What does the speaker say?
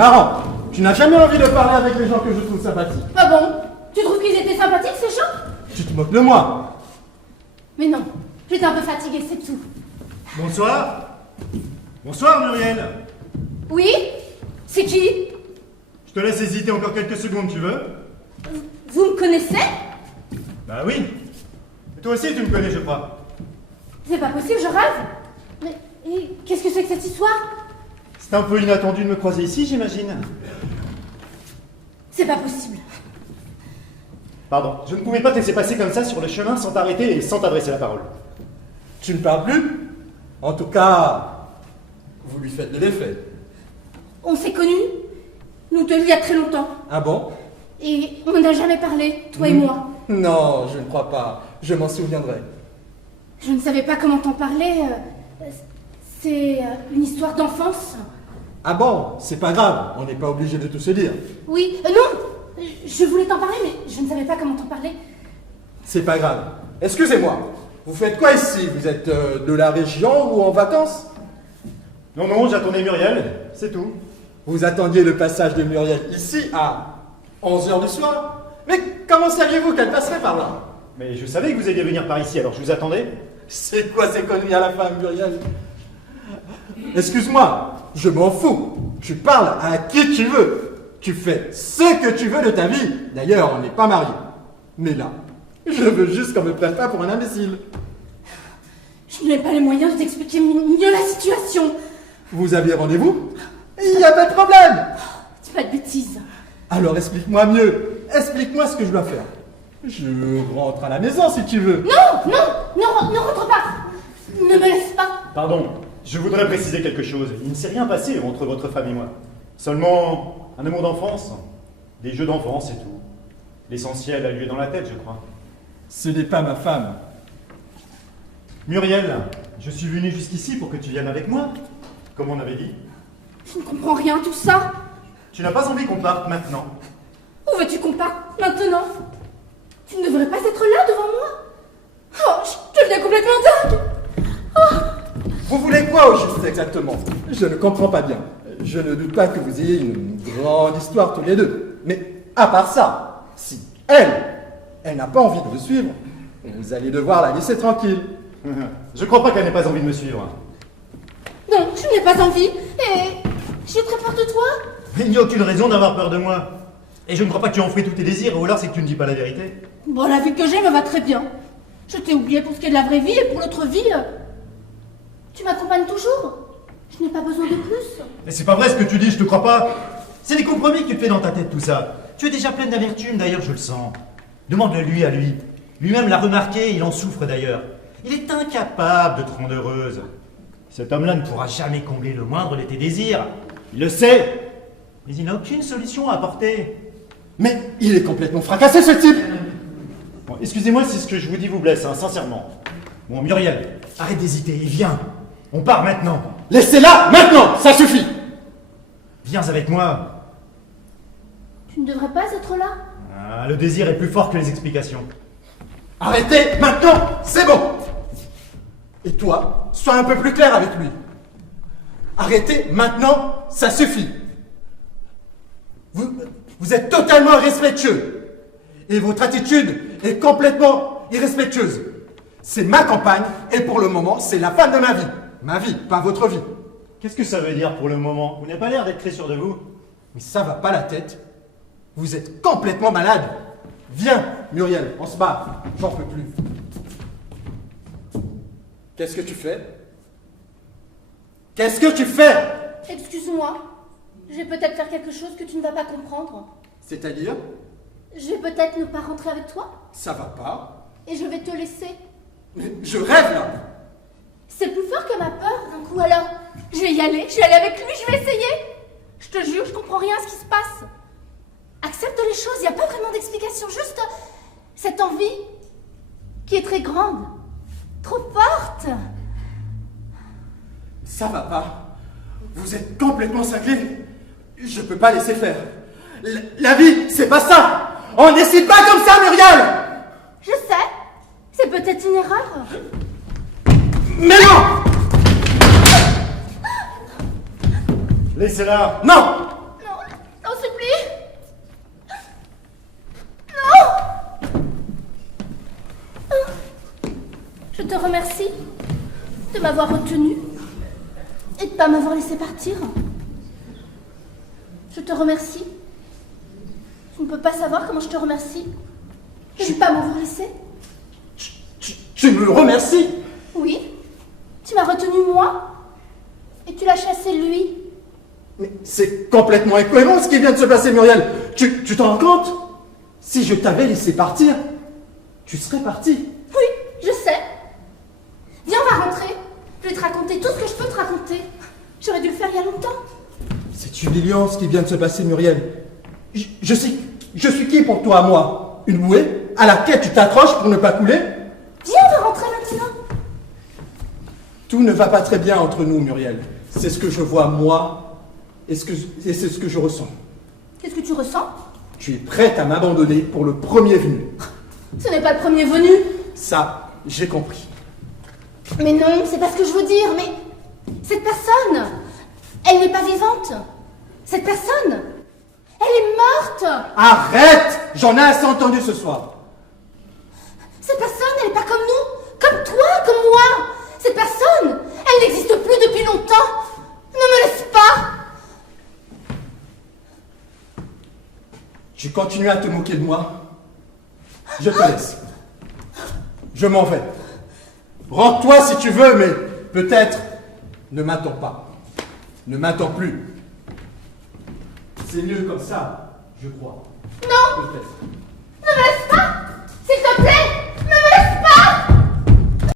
marrant. Tu n'as jamais envie de parler avec les gens que je trouve sympathiques. Ah bon? Tu trouves qu'ils étaient sympathiques, ces gens? Tu te moques de moi. Mais non, j'étais un peu fatiguée, c'est tout. Bonsoir. Bonsoir, Muriel. Oui? C'est qui? Je te laisse hésiter encore quelques secondes, tu veux? Vous me connaissez? Bah oui. Et toi aussi, tu me connais, je crois. C'est pas possible, je rêve. Mais qu'est-ce que c'est que cette histoire? C'est un peu inattendu de me croiser ici, j'imagine. C'est pas possible. Pardon, je ne pouvais pas te laisser passer comme ça sur le chemin sans t'arrêter et sans t'adresser la parole. Tu ne parles plus? En tout cas, vous lui faites de l'effet. On s'est connus, nous deux, il y a très longtemps. Ah bon? Et on n'a jamais parlé, toi et moi. Non, je ne crois pas. Je m'en souviendrai. Je ne savais pas comment t'en parler. C'est une histoire d'enfance. Ah bon? C'est pas grave, on n'est pas obligé de tout se dire. Oui, non, je voulais t'en parler, mais je ne savais pas comment t'en parler. C'est pas grave. Excusez-moi, vous faites quoi ici? Vous êtes de la région ou en vacances? Non, non, j'attendais Muriel, c'est tout. Vous attendiez le passage de Muriel ici à 11h du soir? Mais comment saviez-vous qu'elle passerait par là? Mais je savais que vous alliez venir par ici, alors je vous attendais. C'est quoi ces conneries à la fin, Muriel? Excuse-moi, je m'en fous. Tu parles à qui tu veux. Tu fais ce que tu veux de ta vie. D'ailleurs, on n'est pas mariés. Mais là, je veux juste qu'on me prenne pas pour un imbécile. Je n'ai pas les moyens de t'expliquer mieux la situation. Vous aviez rendez-vous? Il n'y a pas de problème. Dis pas de bêtises. Alors explique-moi mieux. Explique-moi ce que je dois faire. Je rentre à la maison si tu veux. Non, ne rentre pas. Ne me laisse pas. Pardon, je voudrais préciser quelque chose. Il ne s'est rien passé entre votre femme et moi. Seulement un amour d'enfance, des jeux d'enfance et tout. L'essentiel a lieu dans la tête, je crois. Ce n'est pas ma femme. Muriel, je suis venu jusqu'ici pour que tu viennes avec moi, comme on avait dit. Je ne comprends rien, tout ça. Tu n'as pas envie qu'on parte maintenant? Où veux-tu qu'on parte maintenant? Tu ne devrais pas être là devant moi. Oh, je deviens complètement dingue. Vous voulez quoi au juste exactement? Je ne comprends pas bien. Je ne doute pas que vous ayez une grande histoire tous les deux. Mais à part ça, si elle n'a pas envie de vous suivre, vous allez devoir la laisser tranquille. Je crois pas qu'elle n'ait pas envie de me suivre. Non, je n'ai pas envie. Et j'ai très peur de toi. Il n'y a aucune raison d'avoir peur de moi. Et je ne crois pas que tu enfouis tous tes désirs, ou alors c'est que tu ne dis pas la vérité. Bon, la vie que j'ai me va très bien. Je t'ai oublié pour ce qui est de la vraie vie, et pour l'autre vie, tu m'accompagnes toujours. Je n'ai pas besoin de plus. Mais c'est pas vrai ce que tu dis, je te crois pas. C'est des compromis que tu te fais dans ta tête, tout ça. Tu es déjà pleine d'amertume, d'ailleurs, je le sens. Demande-le-lui à lui. Lui-même l'a remarqué, il en souffre d'ailleurs. Il est incapable de te rendre heureuse. Cet homme-là ne pourra jamais combler le moindre de tes désirs. Il le sait. Mais il n'a aucune solution à apporter. Mais il est complètement fracassé ce type. Bon, excusez-moi si ce que je vous dis vous blesse, hein, sincèrement. Bon, Muriel, arrête d'hésiter et viens. On part maintenant. Laissez-la maintenant, ça suffit. Viens avec moi. Tu ne devrais pas être là. Ah, le désir est plus fort que les explications. Arrêtez maintenant, c'est bon. Et toi, sois un peu plus clair avec lui. Arrêtez maintenant, ça suffit. Vous êtes totalement irrespectueux. Et votre attitude est complètement irrespectueuse. C'est ma campagne et pour le moment, c'est la femme de ma vie. Ma vie, pas votre vie. Qu'est-ce que ça veut dire pour le moment? Vous n'avez pas l'air d'être très sûr de vous. Mais ça va pas la tête. Vous êtes complètement malade. Viens, Muriel, on se bat. J'en peux plus. Qu'est-ce que tu fais? Qu'est-ce que tu fais? Excuse-moi. Je vais peut-être faire quelque chose que tu ne vas pas comprendre. C'est-à-dire? Je vais peut-être ne pas rentrer avec toi. Ça va pas. Et je vais te laisser. Mais je rêve là. C'est plus fort que ma peur d'un coup, alors je vais y aller, je vais aller avec lui, je vais essayer. Je te jure, je comprends rien à ce qui se passe. Accepte les choses, il n'y a pas vraiment d'explication, juste cette envie qui est très grande, trop forte. Ça va pas. Vous êtes complètement cinglé. Je peux pas laisser faire. La vie, c'est pas ça. On décide pas comme ça, Muriel. Je sais, c'est peut-être une erreur. Mais non. Laissez-la. Non. Non, Je te remercie de m'avoir retenue et de ne pas m'avoir laissé partir. Je te remercie. Tu ne peux pas savoir comment je te remercie de ne pas m'avoir laissé. Tu me remercies? Oui, tu m'as retenu moi et tu l'as chassé lui. Mais c'est complètement incohérent ce qui vient de se passer, Muriel. Tu t'en rends compte? Si je t'avais laissé partir, tu serais partie. Oui, je sais. Viens, on va rentrer. Je vais te raconter tout ce que je peux te raconter. J'aurais dû le faire il y a longtemps. C'est humiliant ce qui vient de se passer, Muriel. Je suis qui pour toi, moi? Une bouée à laquelle tu t'accroches pour ne pas couler? Viens, on va rentrer maintenant. Tout ne va pas très bien entre nous, Muriel. C'est ce que je vois, moi, et c'est ce que je ressens. Qu'est-ce que tu ressens? Tu es prête à m'abandonner pour le premier venu. Ce n'est pas le premier venu. Ça, j'ai compris. Mais non, c'est pas ce que je veux dire, mais cette personne, elle n'est pas vivante. Cette personne, elle est morte. Arrête! J'en ai assez entendu ce soir. Cette personne, elle n'est pas comme nous, comme toi, comme moi. Cette personne, elle n'existe plus depuis longtemps. Ne me laisse pas. Tu continues à te moquer de moi? Je te laisse. Je m'en vais. Rends-toi si tu veux, mais peut-être ne m'attends pas. Ne m'attends plus. C'est mieux comme ça, je crois. Non, Peut-être. ne me laisse pas.